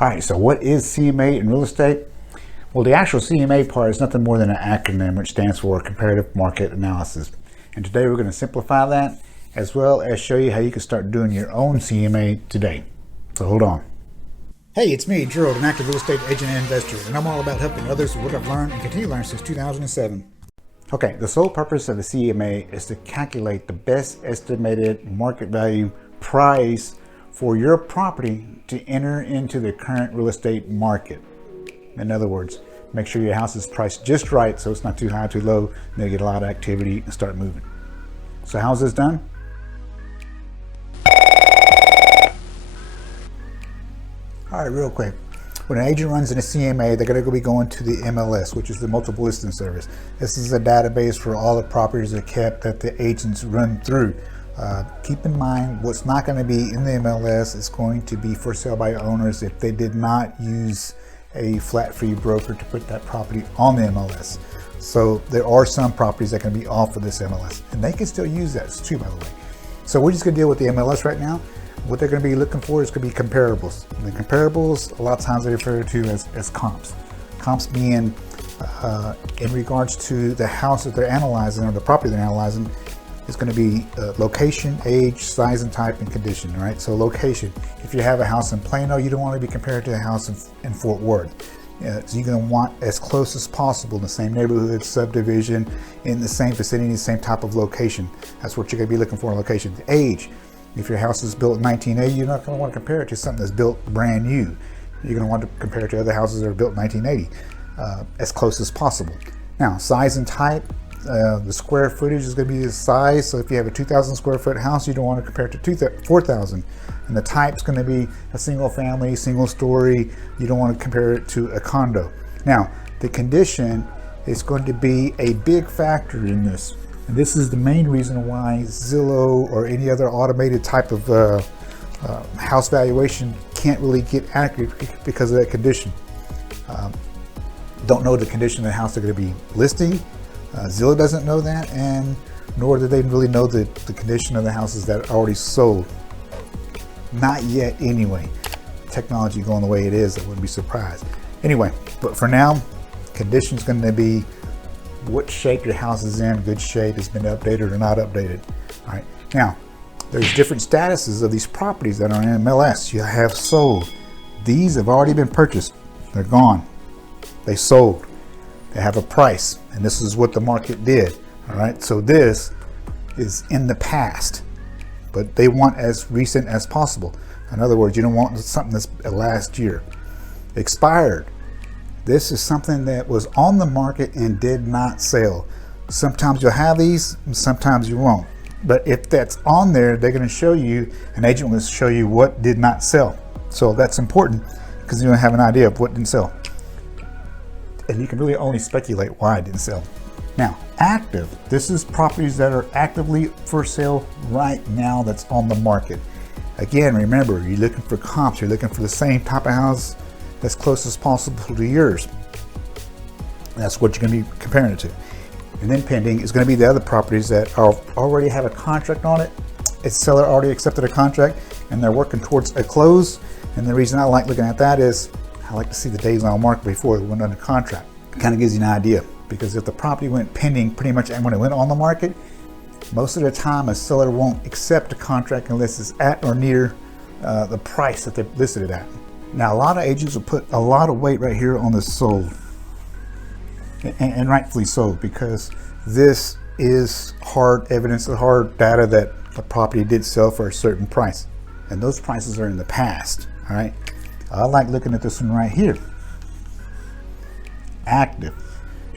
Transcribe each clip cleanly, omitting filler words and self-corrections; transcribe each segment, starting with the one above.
All right, so what is CMA in real estate? Well, the actual CMA part is nothing more than an acronym which stands for Comparative Market Analysis. And today we're going to simplify that as well as show you how you can start doing your own CMA today. So hold on. Hey, it's me, Gerald, an active real estate agent and investor, and I'm all about helping others with what I've learned and continue to learn since 2007. Okay, the sole purpose of the CMA is to calculate the best estimated market value price for your property to enter into the current real estate market. In other words, make sure your house is priced just right so it's not too high, too low, and they get a lot of activity and start moving. So how's this done? All right, real quick. When an agent runs in a CMA, they're going to be going to the MLS, which is the multiple listing service. This is a database for all the properties that are kept that the agents run through. Keep in mind, what's not going to be in the MLS is going to be for sale by owners if they did not use a flat fee broker to put that property on the MLS. So there are some properties that can be off of this MLS, and they can still use that too, by the way. So we're just going to deal with the MLS right now. What they're going to be looking for is going to be comparables. And the comparables, a lot of times they refer to as comps. Comps being in regards to the house that they're analyzing or the property they're analyzing. It's going to be location, age, size, and type, and condition, right? So location, if you have a house in Plano, you don't want to be compared to a house in Fort Worth. So you're going to want as close as possible in the same neighborhood, subdivision, in the same vicinity, the same type of location. That's what you're going to be looking for in location. The age, if your house is built in 1980, you're not going to want to compare it to something that's built brand new. You're going to want to compare it to other houses that are built in 1980, as close as possible. Now, size and type. The square footage is going to be the size. So if you have a 2,000 square foot house, you don't want to compare it to 4,000. And the type is going to be a single family, single story. You don't want to compare it to a condo. Now, the condition is going to be a big factor in this. And this is the main reason why Zillow or any other automated type of house valuation can't really get accurate because of that condition. Don't know the condition of the house they're going to be listing. Zillow doesn't know that, and nor do they really know the condition of the houses that are already sold. Not yet anyway. Technology going the way it is, I wouldn't be surprised. Anyway, but for now, condition is going to be what shape your house is in, good shape, has been updated or not updated. All right. Now, there's different statuses of these properties that are in MLS. You have sold. These have already been purchased. They're gone. They sold. They have a price, and this is what the market did. All right, so this is in the past, but they want as recent as possible. In other words, you don't want something that's last year. Expired. This is something that was on the market and did not sell. Sometimes you'll have these, and sometimes you won't. But if that's on there, they're going to show you, an agent will show you what did not sell. So that's important because you don't have an idea of what didn't sell. And you can really only speculate why it didn't sell. Now, active. This is properties that are actively for sale right now that's on the market. Again, remember, you're looking for comps. You're looking for the same type of house as close as possible to yours. That's what you're going to be comparing it to. And then pending is going to be the other properties that already have a contract on it. Its seller already accepted a contract and they're working towards a close. And the reason I like looking at that is I like to see the days on market before it went under contract. It kind of gives you an idea, because if the property went pending pretty much when it went on the market, most of the time a seller won't accept a contract unless it's at or near the price that they listed it at. Now, a lot of agents will put a lot of weight right here on the sold, and rightfully so, because this is hard evidence, or hard data that the property did sell for a certain price, and those prices are in the past. All right. I like looking at this one right here, active.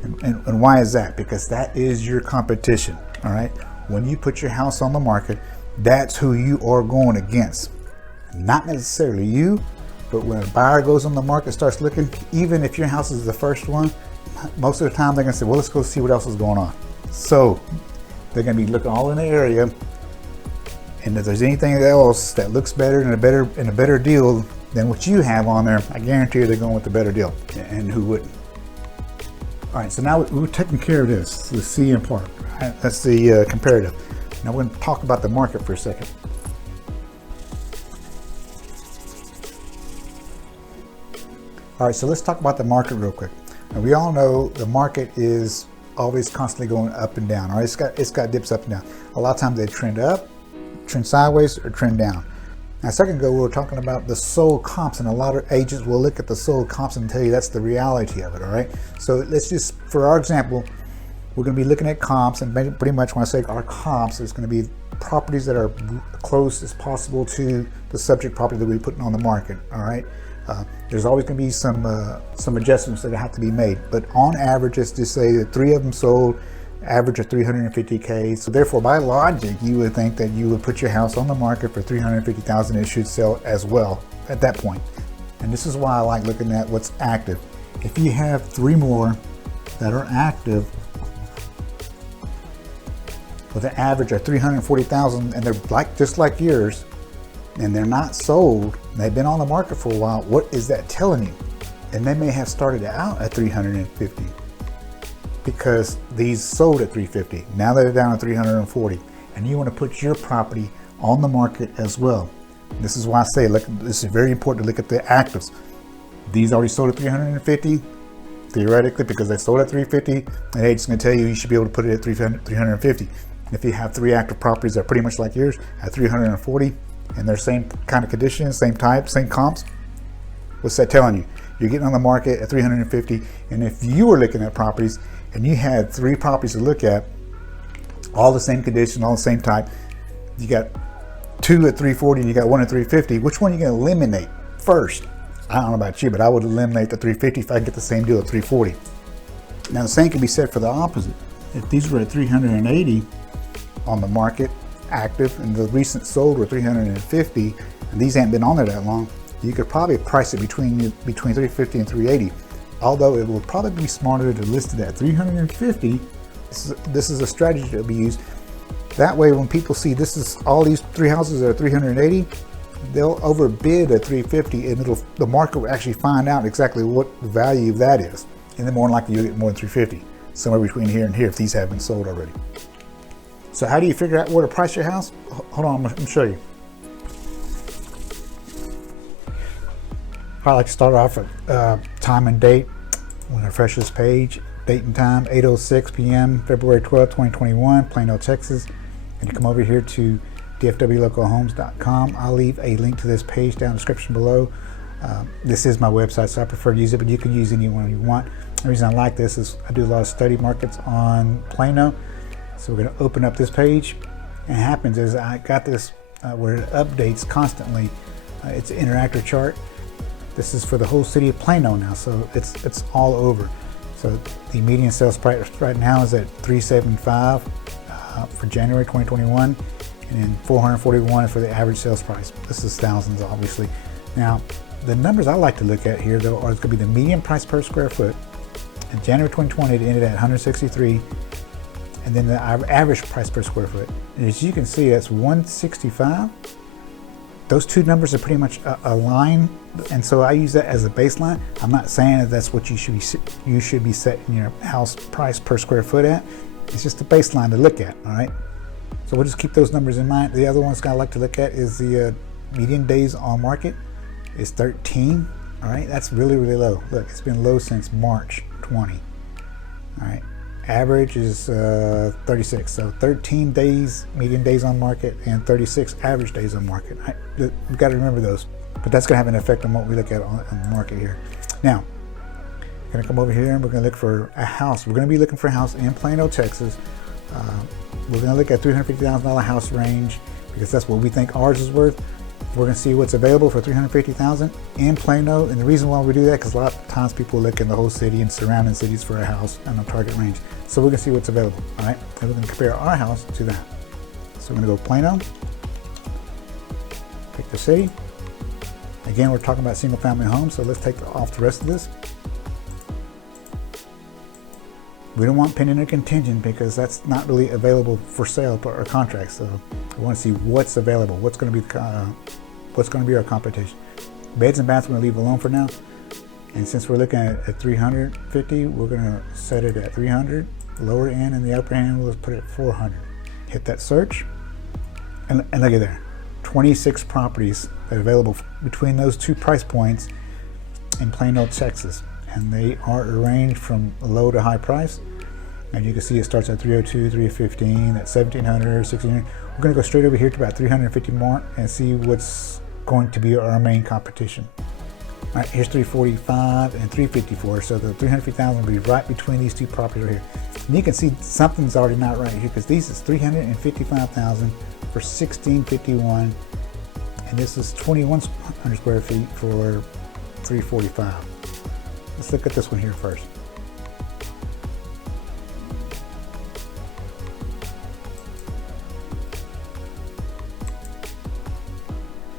And why is that? Because that is your competition. All right. When you put your house on the market, that's who you are going against. Not necessarily you, but when a buyer goes on the market, starts looking, even if your house is the first one, most of the time they're going to say, well, let's go see what else is going on. So they're going to be looking all in the area. And if there's anything else that looks better and a better deal than what you have on there, I guarantee you they're going with the better deal. And who wouldn't? All right, so now we're taking care of this, the CM part. Right? That's the comparative. Now we're going to talk about the market for a second. All right, so let's talk about the market real quick. And we all know the market is always constantly going up and down. All right, it's got dips up and down. A lot of times they trend up, trend sideways, or trend down. Now, a second ago, we were talking about the sold comps, and a lot of agents will look at the sold comps and tell you that's the reality of it. All right, so let's just, for our example, we're going to be looking at comps, and pretty much when I say our comps, it's going to be properties that are close as possible to the subject property that we're putting on the market. All right. There's always going to be some adjustments that have to be made, but on average, let's just say that 3 of them sold, average of 350K. So therefore, by logic, you would think that you would put your house on the market for 350,000. It should sell as well at that point. And this is why I like looking at what's active. If you have 3 more that are active with an average of 340,000, and they're just like yours, and they're not sold, and they've been on the market for a while, what is that telling you? And they may have started out at 350 because these sold at 350. Now they're down at 340, and you want to put your property on the market as well. This is why I say, look, this is very important to look at the actives. These already sold at 350, theoretically, because they sold at 350, and agent's going to tell you should be able to put it at 350. If you have 3 active properties that are pretty much like yours at 340, and they're same kind of conditions, same type, same comps, what's that telling you? You're getting on the market at 350, and if you were looking at properties and you had 3 properties to look at, all the same condition, all the same type, you got 2 at 340 and you got 1 at 350, which one are you going to eliminate first? I don't know about you, but I would eliminate the 350 if I get the same deal at 340. Now the same can be said for the opposite. If these were at 380 on the market, active, and the recent sold were 350, and these ain't been on there that long, you could probably price it between 350 and 380. Although it will probably be smarter to list it at 350. This is a strategy that will be used. That way, when people see this is all these 3 houses are 380, they'll overbid at 350, and the market will actually find out exactly what the value of that is, and then more likely you'll get more than 350, somewhere between here and here if these have been sold already. So how do you figure out where to price your house? Hold on, I'm going to show you. I like to start off at time and date. I'm going to refresh this page. Date and time, 8:06 p.m., February 12, 2021, Plano, Texas. And you come over here to dfwlocalhomes.com. I'll leave a link to this page down in the description below. This is my website, so I prefer to use it, but you can use any one you want. The reason I like this is I do a lot of study markets on Plano. So we're going to open up this page, and what happens is I got this where it updates constantly. It's an interactive chart. This is for the whole city of Plano now, so it's all over. So the median sales price right now is at $375 for January 2021, and then $441 for the average sales price. This is thousands, obviously. Now, the numbers I like to look at here, though, are going to be the median price per square foot. In January 2020, it ended at 163. And then the average price per square foot. And as you can see, that's 165. Those two numbers are pretty much aligned, and so I use that as a baseline. I'm not saying that that's what you should be setting your house price per square foot at. It's just a baseline to look at. All right. So we'll just keep those numbers in mind. The other ones I like to look at is the median days on market. It's 13. All right, that's really low. Look, it's been low since March 20. All right. Average is 36, so 13 days median days on market and 36 average days on market. We've got to remember those, but that's going to have an effect on what we look at on the market here. Now, we're going to come over here and we're going to look for a house. We're going to be looking for a house in Plano, Texas. We're going to look at $350,000 house range because that's what we think ours is worth. We're going to see what's available for $350,000 in Plano, and the reason why we do that because a lot of times people look in the whole city and surrounding cities for a house and a target range. So we're going to see what's available, all right? And we're going to compare our house to that. So we're going to go Plano, pick the city. Again, we're talking about single family homes, so let's take off the rest of this. We don't want pending or contingent because that's not really available for sale or contract. So we want to see what's available, what's going to be our competition. Beds and baths we're going to leave alone for now. And since we're looking at 350, we're going to set it at 300. Lower end and the upper end, we'll put it at 400. Hit that search, and look at there, 26 properties that are available between those two price points. in Plano, Texas, and they are arranged from low to high price. And you can see it starts at 302, 315, at 1700, 1600. We're going to go straight over here to about 350 mark and see what's going to be our main competition. All right, here's 345 and 354. So the 350,000 will be right between these two properties right here. And you can see something's already not right here because these is 355,000 for 1651, and this is 2100 square feet for 345. Let's look at this one here first.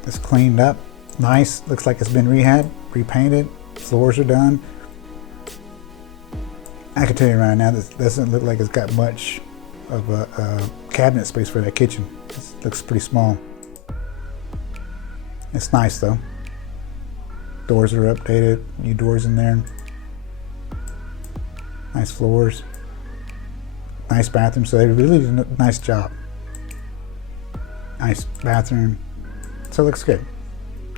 It's cleaned up, nice. Looks like it's been rehabbed, repainted. Floors are done. I can tell you right now, this doesn't look like it's got much of a cabinet space for that kitchen. It looks pretty small. It's nice though. Doors are updated, new doors in there. Nice floors. Nice bathroom. So they really did a nice job. Nice bathroom. So it looks good.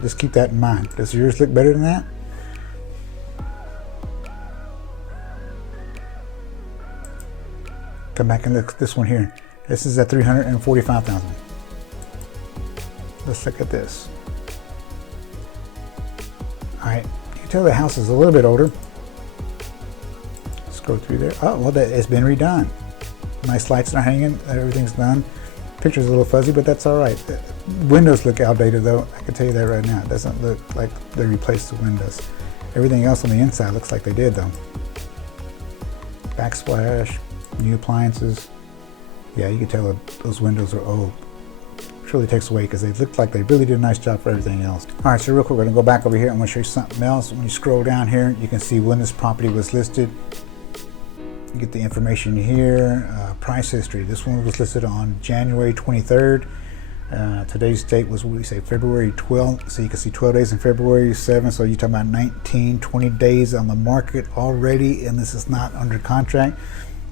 Just keep that in mind. Does yours look better than that? Come back and look at this one here. This is at 345,000. Let's look at this. All right, you can tell the house is a little bit older. Scroll through there. Oh, well, it's been redone. Nice lights are hanging. Everything's done. Picture's a little fuzzy, but that's all right. The windows look outdated, though. I can tell you that right now. It doesn't look like they replaced the windows. Everything else on the inside looks like they did, though. Backsplash, new appliances. Yeah, you can tell that those windows are old. Which really takes away because they look like they really did a nice job for everything else. All right, so real quick, we're gonna go back over here. I'm gonna show you something else. When you scroll down here, you can see when this property was listed. You get the information here. Price history. This one was listed on January 23rd. Today's date was, what do we say, February 12th. So you can see 12 days in February 7th. So you're talking about 19, 20 days on the market already, and this is not under contract.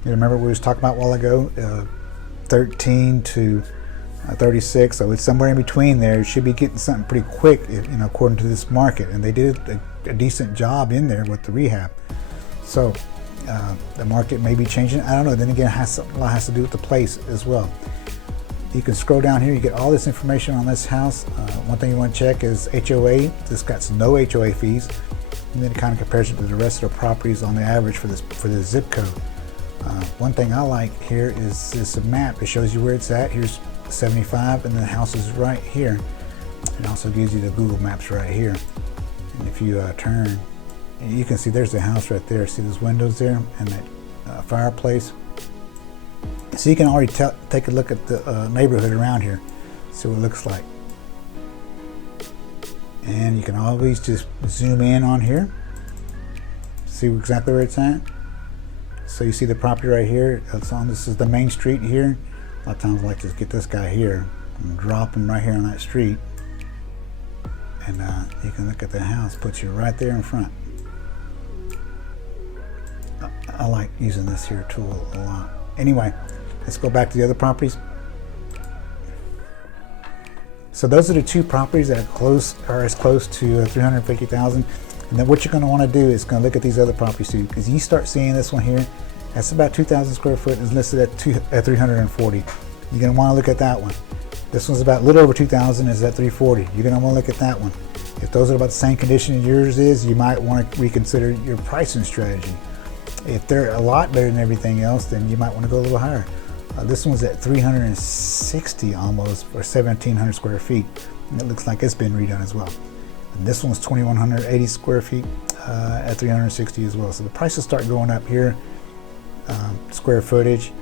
You remember we was talking about a while ago, 13 to 36. So it's somewhere in between there. You should be getting something pretty quick, according to this market. And they did a decent job in there with the rehab. So the market may be changing. I don't know. Then again, a lot has to do with the place as well. You can scroll down here. You get all this information on this house. One thing you want to check is HOA. This got no HOA fees, and then it kind of compares it to the rest of the properties on the average for this zip code. One thing I like here is this map. It shows you where it's at. Here's 75, and the house is right here. It also gives you the Google Maps right here. And if you turn, you can see there's the house right there. See those windows there and that fireplace. So you can already take a look at the neighborhood around here, see what it looks like. And you can always just zoom in on here, see exactly where it's at. So you see the property right here. This is the main street here. A lot of times I like to get this guy here and drop him right here on that street. And you can look at the house, puts you right there in front. I like using this here tool a lot. Anyway, let's go back to the other properties. So those are the two properties that are as close to 350,000. And then what you're going to want to do is going to look at these other properties too, because you start seeing this one here. That's about 2,000 square foot. Is listed at 340. You're going to want to look at that one. This one's about a little over 2,000. Is at 340. You're going to want to look at that one. If those are about the same condition as yours is, you might want to reconsider your pricing strategy. If they're a lot better than everything else, then you might want to go a little higher. This one's at 360 almost, for 1,700 square feet. And it looks like it's been redone as well. And this one's 2,180 square feet at 360 as well. So the prices start going up here, square footage.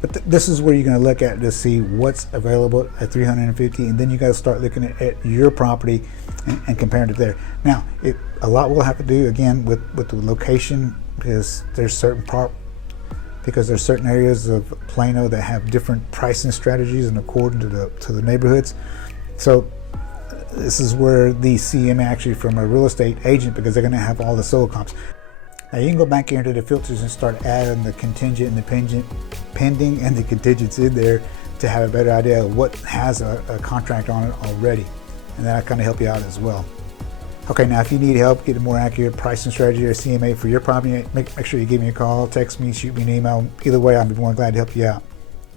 But this is where you're going to look at to see what's available at 350, and then you got to start looking at your property and comparing it there. Now, a lot will have to do again with the location, because there's certain areas of Plano that have different pricing strategies and according to the neighborhoods. So this is where the CMA actually from a real estate agent, because they're going to have all the sold comps. Now you can go back here into the filters and start adding the contingent and the pending and the contingents in there to have a better idea of what has a contract on it already, and that'll kind of help you out as well. Okay, now if you need help getting a more accurate pricing strategy or CMA for your property, make sure you give me a call, text me, shoot me an email. Either way, I'll be more glad to help you out.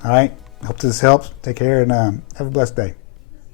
All right, hope this helps. Take care and have a blessed day.